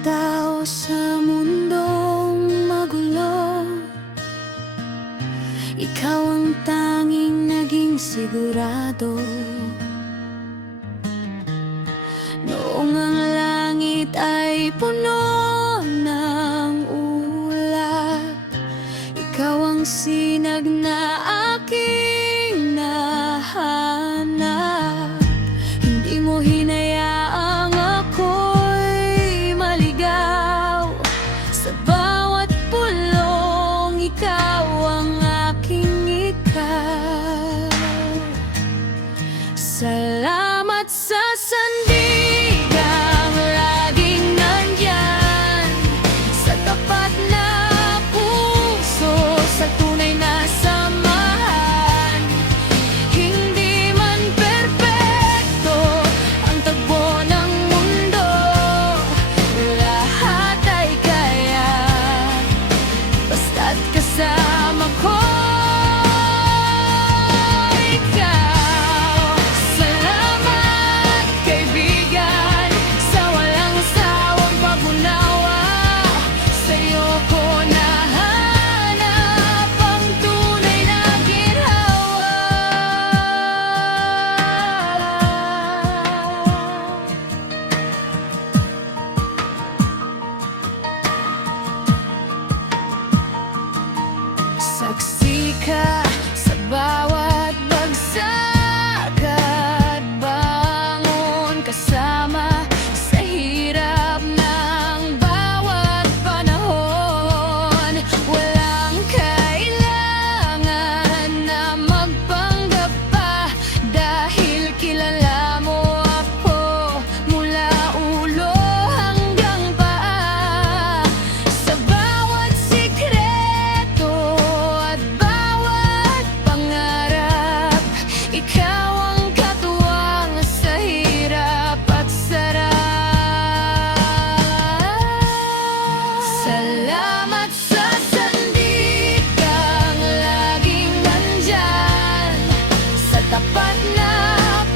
tao sa mundong magulo, ikaw ang tanging naging sigurado. Noong ang langit ay puno ng ulap, ikaw ang sinag na aking nahanap. Hindi mo hinayaang ako'y maligaw. Sa bawat pulong, ikaw ang aking ikaw. Salamat sa sandigang laging nandyan, sa tapat na puso, sa tunay na samahan. Hindi man perpekto ang tagpo ng mundo, lahat ay kaya basta't kasama ko. Saksi ka sa bawat bagsak at bangon, kasama sa hirap ng bawat panahon. Walang kailangan na magpanggap pa, dahil kilala mo ako mula ulo hanggang paa. Sa bawat sikreto at bawat pangarap, ikaw ang katuwang sa hirap at sarap. Salamat sa sandigang laging nandyan, sa tapat na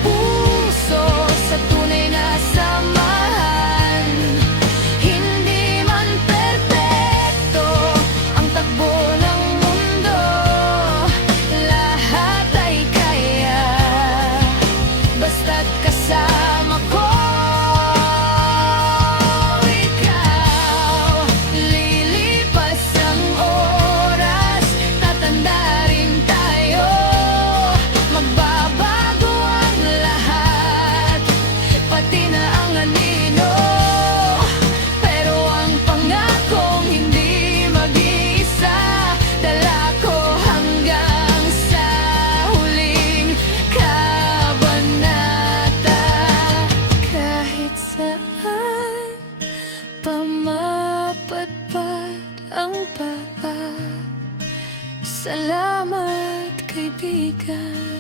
puso, sa tunay na samahan. Hindi man perpekto ang takbo ng mundo, lahat ay kaya basta't kasama ko. Ikaw, lilipas ang oras, tatanda rin tayo, magbabago ang lahat, pati na ang anino. Pero ang pangakong hindi mag-iisa, dala ko hanggang sa huling kabanata. Kahit saan pa mapadpad ang paa, salamat kaibigan.